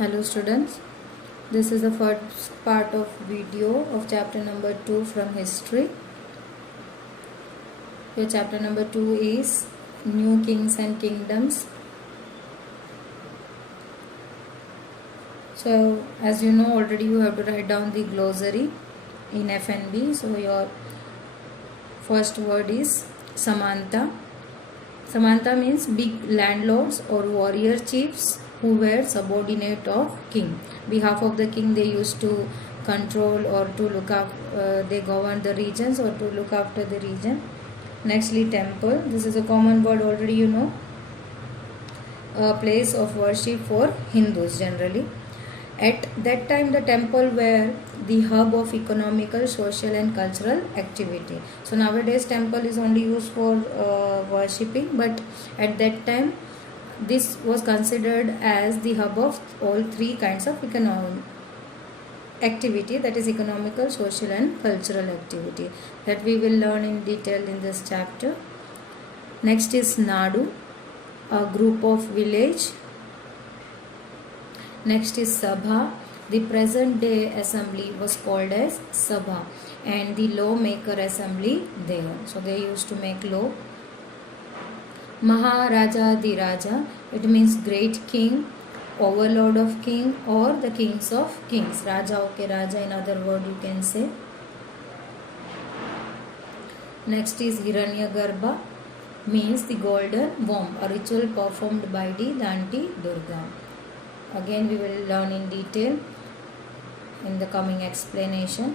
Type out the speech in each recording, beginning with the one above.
Hello students, this is the first part of video of chapter number 2 from history. Your chapter number 2 is New Kings and Kingdoms. So as you know already, you have to write down the glossary in FNB. So your first word is Samanta. Samanta means big landlords or warrior chiefs who were subordinate of king. Behalf of the king, they used to control or to look after, they governed the regions or to look after the region. Nextly, temple. This is a common word already you know. A place of worship for Hindus generally. At that time, the temple were the hub of economical, social and cultural activity. So nowadays, temple is only used for worshipping, but at that time, this was considered as the hub of all three kinds of economic activity, that is economical, social and cultural activity, that we will learn in detail in this chapter. Next is Nadu, a group of village. Next is Sabha. The present day assembly was called as Sabha and the lawmaker assembly there. So they used to make law. Maharaja Diraja, it means great king, overlord of king or the kings of kings. Raja, okay, Raja in other word you can say. Next is Hiranyagarbha, means the golden womb, a ritual performed by the Danti Durga. Again we will learn in detail in the coming explanation.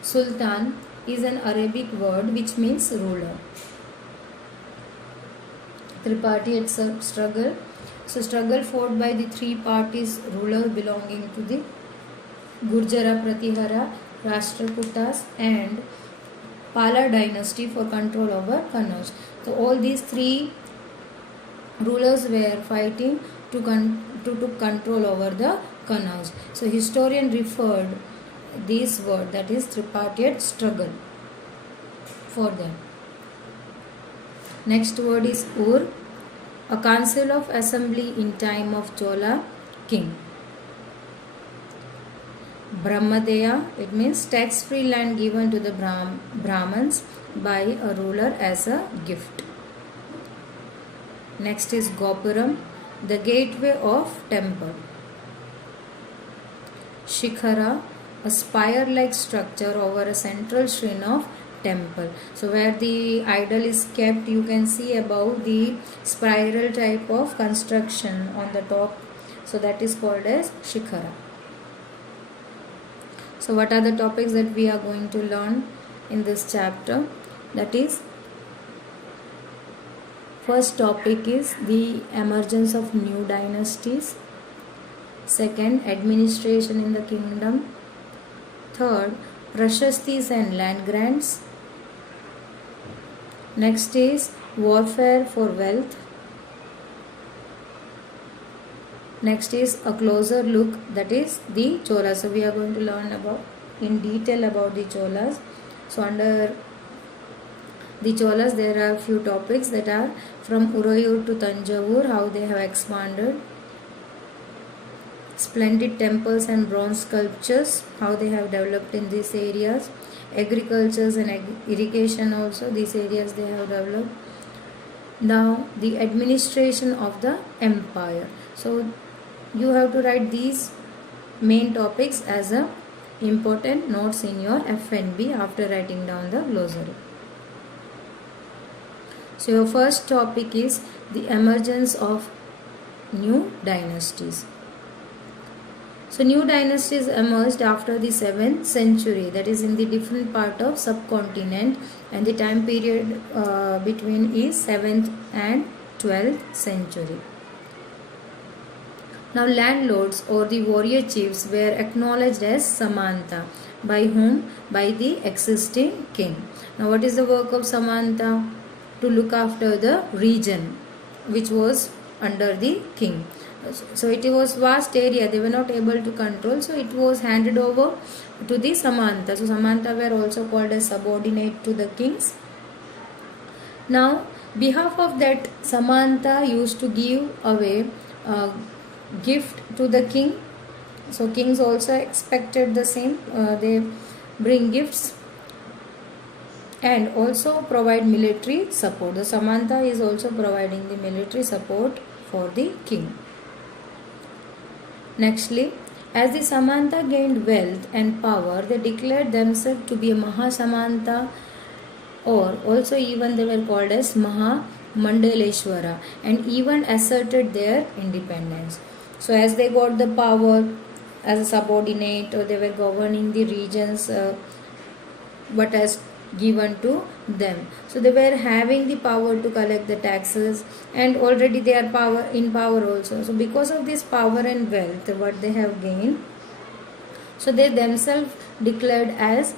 Sultan is an Arabic word which means ruler. Tripartite struggle. So struggle fought by the three parties rulers belonging to the Gurjara Pratihara, Rashtrakutas and Pala dynasty for control over Kannauj. So all these three rulers were fighting to control over the Kannauj. So historian referred this word, that is tripartite struggle for them. Next word is Ur, a council of assembly in time of Chola king. Brahmadeya, it means tax-free land given to the Brahmins by a ruler as a gift. Next is Gopuram, the gateway of temple. Shikhara, a spire-like structure over a central shrine of temple. So where the idol is kept, you can see above the spiral type of construction on the top. So that is called as Shikhara. So what are the topics that we are going to learn in this chapter? That is, first topic is the emergence of new dynasties. Second, administration in the kingdom. Third, prashastis and land grants. Next is warfare for wealth. Next is a closer look, that is the Cholas. So we are going to learn about in detail about the Cholas. So under the Cholas there are few topics that are from Urayur to Tanjavur, how they have expanded. Splendid temples and bronze sculptures, how they have developed in these areas. Agriculture and irrigation also, these areas they have developed. Now the administration of the empire. So you have to write these main topics as a important notes in your FNB after writing down the glossary. So your first topic is the emergence of new dynasties. So new dynasties emerged after the 7th century, that is in the different part of subcontinent, and the time period between is 7th and 12th century. Now landlords or the warrior chiefs were acknowledged as Samanta. By whom? By the existing king. Now what is the work of Samanta? To look after the region which was under the king. So it was vast area, they were not able to control, so it was handed over to the Samanta. So Samanta were also called as subordinate to the kings. Now behalf of that Samanta used to give away gift to the king. So kings also expected the same. They bring gifts and also provide military support. The Samantha is also providing the military support for the king. Nextly, as the Samantha gained wealth and power, they declared themselves to be a Mahasamantha, or also even they were called as Mahamandaleshwara, and even asserted their independence. So as they got the power as a subordinate, or they were governing the regions what has given to them, so they were having the power to collect the taxes, and already they are in power also. So because of this power and wealth what they have gained, so they themselves declared as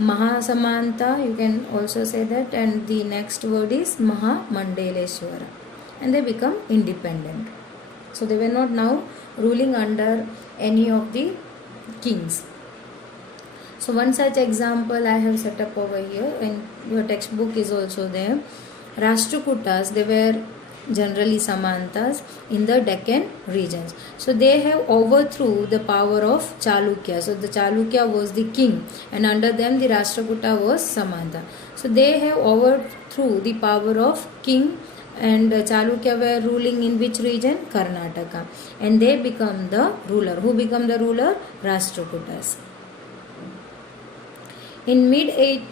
Mahasamantha, you can also say that, and the next word is Mahamandaleshwara, and they become independent. So they were not now ruling under any of the kings. So one such example I have set up over here, and your textbook is also there. Rashtrakutas, they were generally Samantas in the Deccan regions. So they have overthrew the power of Chalukya. So the Chalukya was the king, and under them the Rashtrakuta was Samanta. So they have overthrew the power of king, and Chalukya were ruling in which region? Karnataka, and they become the ruler. Who become the ruler? Rashtrakutas. In mid-8th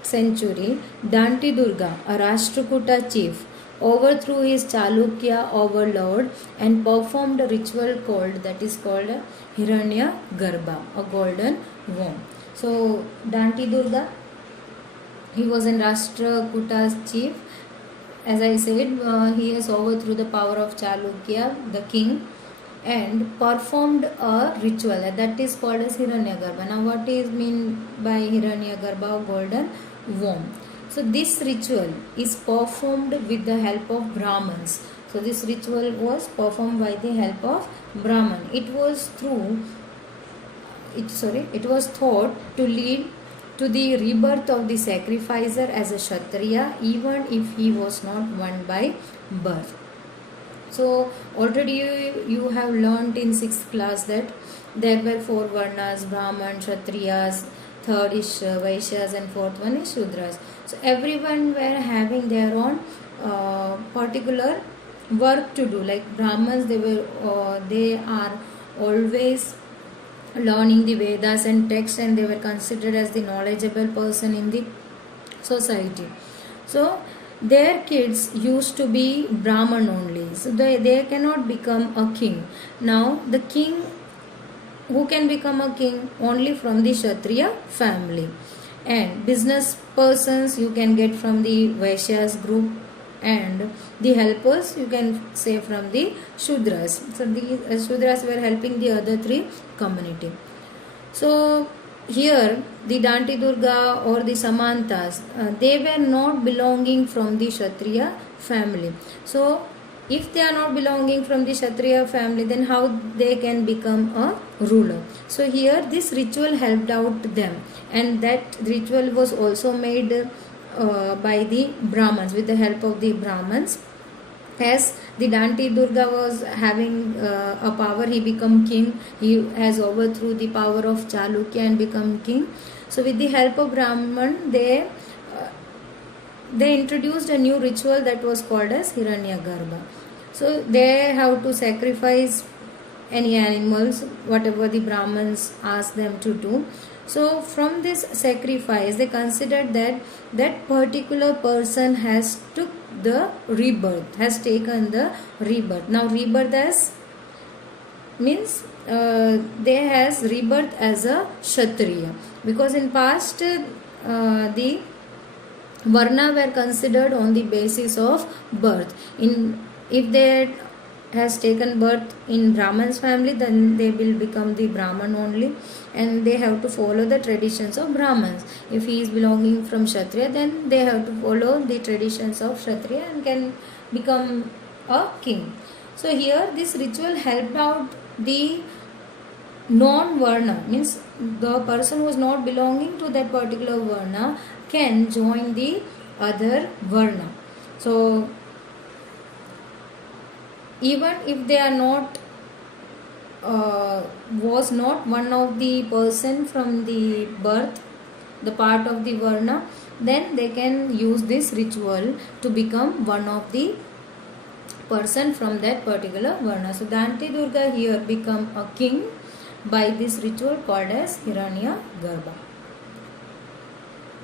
century, Danti Durga, a Rashtrakuta chief, overthrew his Chalukya overlord and performed a ritual called Hiranya Garbha, a golden womb. So Danti Durga, he was a Rashtrakuta chief. As I said, he has overthrew the power of Chalukya, the king, and performed a ritual that is called as Hiranyagarbha. Now what is mean by Hiranyagarbha, golden womb? So this ritual is performed with the help of Brahmins. So this ritual was performed by the help of Brahman. It was thought to lead to the rebirth of the sacrificer as a Kshatriya, even if he was not one by birth. So already you have learnt in 6th class that there were 4 Varnas: Brahman, Kshatriyas, third is Vaishyas, and fourth one is Shudras. So everyone were having their own particular work to do. Like Brahmans, they are always learning the Vedas and texts, and they were considered as the knowledgeable person in the society. So their kids used to be Brahman only, so they cannot become a king. Now the king, who can become a king? Only from the Kshatriya family. And business persons you can get from the Vaishyas group, and the helpers you can say from the Shudras. So the Shudras were helping the other 3 community. So here the Danti Durga or the Samantas, they were not belonging from the Kshatriya family. So if they are not belonging from the Kshatriya family, then how they can become a ruler? So here this ritual helped out them, and that ritual was also made by the Brahmins, with the help of the Brahmins. As the Danti Durga was having a power, he become king. He has overthrew the power of Chalukya and become king. So with the help of Brahman, they introduced a new ritual that was called as Hiranyagarbha. So they have to sacrifice any animals, whatever the Brahmins asked them to do. So from this sacrifice, they considered that that particular person has took the rebirth, has taken the rebirth. Now rebirth as means they has rebirth as a Kshatriya, because in past the Varna were considered on the basis of birth. If they has taken birth in Brahman's family, then they will become the Brahman only, and they have to follow the traditions of Brahmans. If he is belonging from Kshatriya, then they have to follow the traditions of Kshatriya and can become a king. So here this ritual helped out the non-Varna, means the person who is not belonging to that particular Varna can join the other Varna. So even if they are not was not one of the person from the birth, the part of the varna, then they can use this ritual to become one of the person from that particular varna. So Danti Durga here become a king by this ritual called as Hiranya Garbha.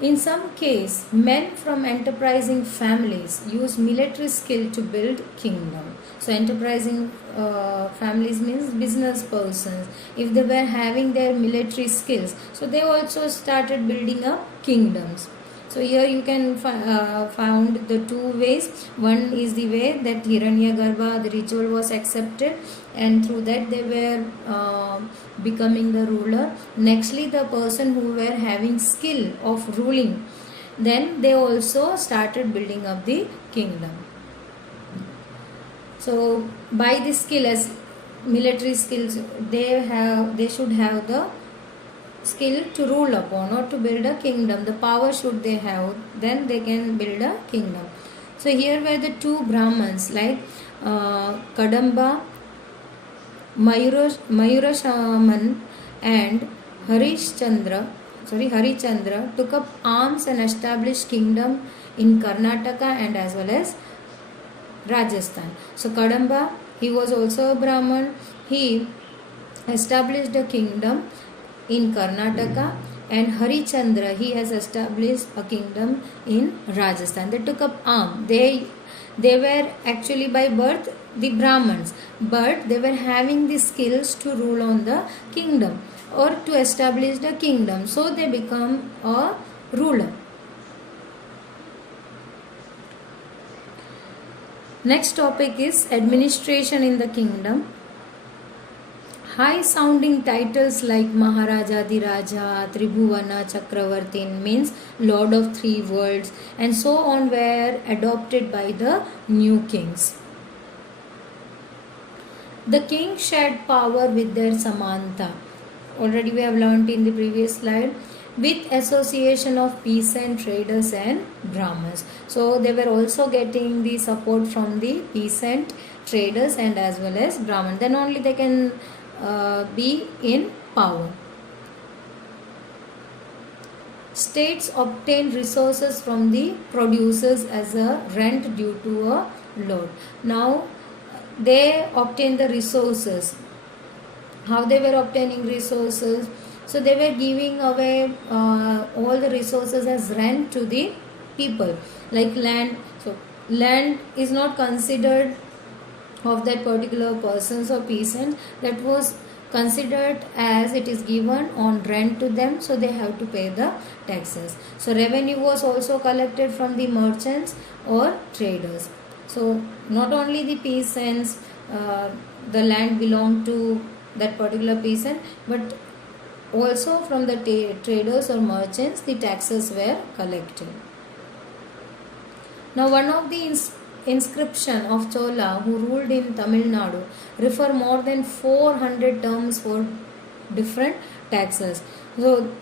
In some case, men from enterprising families use military skill to build kingdom. So enterprising families means business persons. If they were having their military skills, so they also started building up kingdoms. So here you can found the two ways. One is the way that Hiranyagarbha, the ritual was accepted, and through that they were becoming the ruler. Nextly, the person who were having skill of ruling, then they also started building up the kingdom. So by this skill, as military skills, they should have the skill to rule upon or to build a kingdom. The power should they have, then they can build a kingdom. So here were the two Brahmins like Kadamba, Mayurashaman and Harichandra took up arms and established kingdom in Karnataka and as well as Rajasthan. So Kadamba, he was also a Brahman. He established a kingdom in Karnataka, and Harichandra, he has established a kingdom in Rajasthan. They took up arms. They were actually by birth the Brahmins, but they were having the skills to rule on the kingdom or to establish the kingdom. So they become a ruler. Next topic is administration in the kingdom. High sounding titles like Maharaja, Tribhuvana, Chakravartin means Lord of Three Worlds and so on were adopted by the new kings. The king shared power with their Samanta. Already we have learnt in the previous slide, with association of peasant traders and Brahmins. So they were also getting the support from the peasant traders and as well as Brahmins. Then only they can be in power. States obtain resources from the producers as a rent due to a load. Now they obtain the resources. How they were obtaining resources? So they were giving away all the resources as rent to the people, like land. So land is not considered of that particular persons or peasant, that was considered as it is given on rent to them, so they have to pay the taxes. So revenue was also collected from the merchants or traders. So not only the peasants, the land belonged to that particular peasant, but also from the traders or merchants the taxes were collected. Now one of the inscription of Chola who ruled in Tamil Nadu refer more than 400 terms for different taxes. So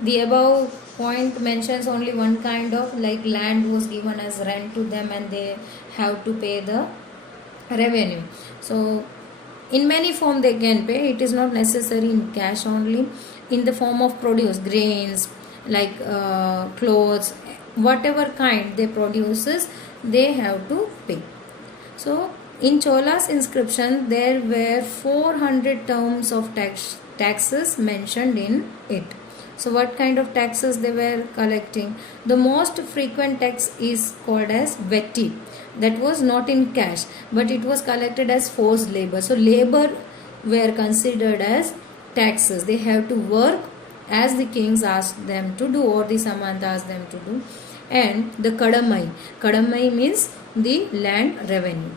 the above point mentions only one kind of, like land was given as rent to them and they have to pay the revenue. So in many form they can pay. It is not necessary in cash only. In the form of produce, grains like clothes, whatever kind they produces, they have to pay. So in Chola's inscription there were 400 terms of taxes mentioned in it. So what kind of taxes they were collecting? The most frequent tax is called as vetti. That was not in cash, but it was collected as forced labor. So labor were considered as taxes. They have to work as the kings asked them to do or the Samanta asked them to do. And the Kadamai means the land revenue.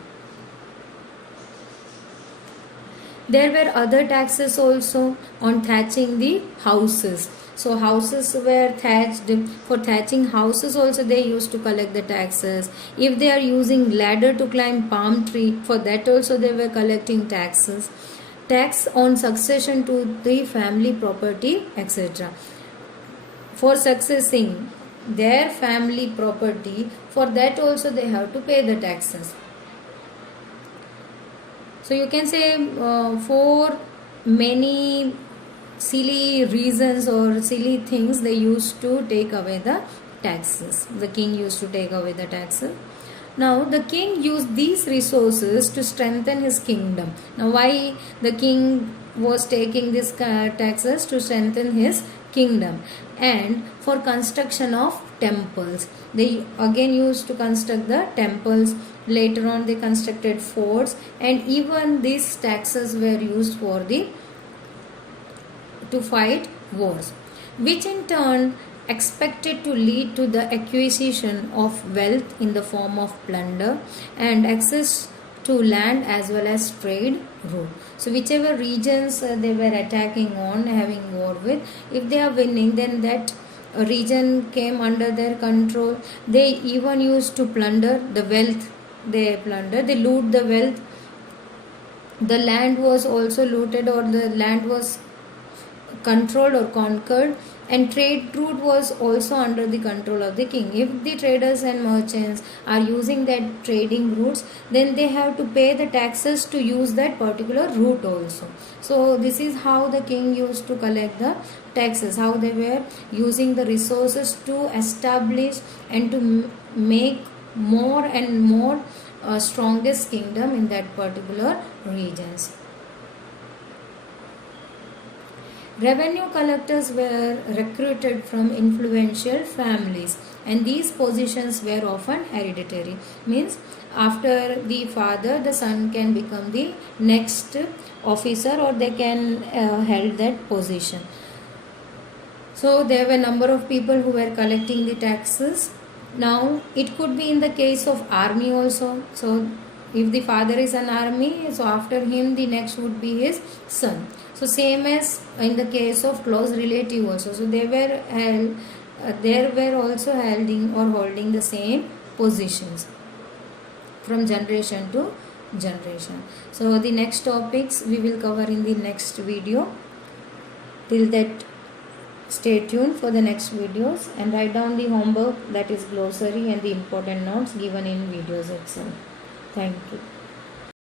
There were other taxes also on thatching the houses. So houses were thatched. For thatching houses also they used to collect the taxes. If they are using ladder to climb palm tree, for that also they were collecting taxes. Tax on succession to the family property, etc. For successing their family property, for that also they have to pay the taxes. So you can say for many silly reasons or silly things they used to take away the taxes. The king used to take away the taxes. Now the king used these resources to strengthen his kingdom. Now why the king was taking these taxes? To strengthen his kingdom and for construction of temples. They again used to construct the temples. Later on they constructed forts, and even these taxes were used for the to fight wars, which in turn expected to lead to the acquisition of wealth in the form of plunder and access to land as well as trade route. So whichever regions they were attacking on, having war with, if they are winning, then that region came under their control. They even used to plunder the wealth. They loot the wealth. The land was also looted, or the land was controlled or conquered, and trade route was also under the control of the king. If the traders and merchants are using that trading routes, then they have to pay the taxes to use that particular route also. So this is how the king used to collect the taxes, how they were using the resources to establish and to make more and more strongest kingdom in that particular regions. Revenue collectors were recruited from influential families, and these positions were often hereditary. Means after the father, the son can become the next officer, or they can held that position. So there were a number of people who were collecting the taxes. Now it could be in the case of army also. So if the father is an army, so after him the next would be his son. So same as in the case of close relative also. So they were also holding the same positions from generation to generation. So the next topics we will cover in the next video. Till that, stay tuned for the next videos and write down the homework, that is glossary and the important notes given in videos itself. Thank you.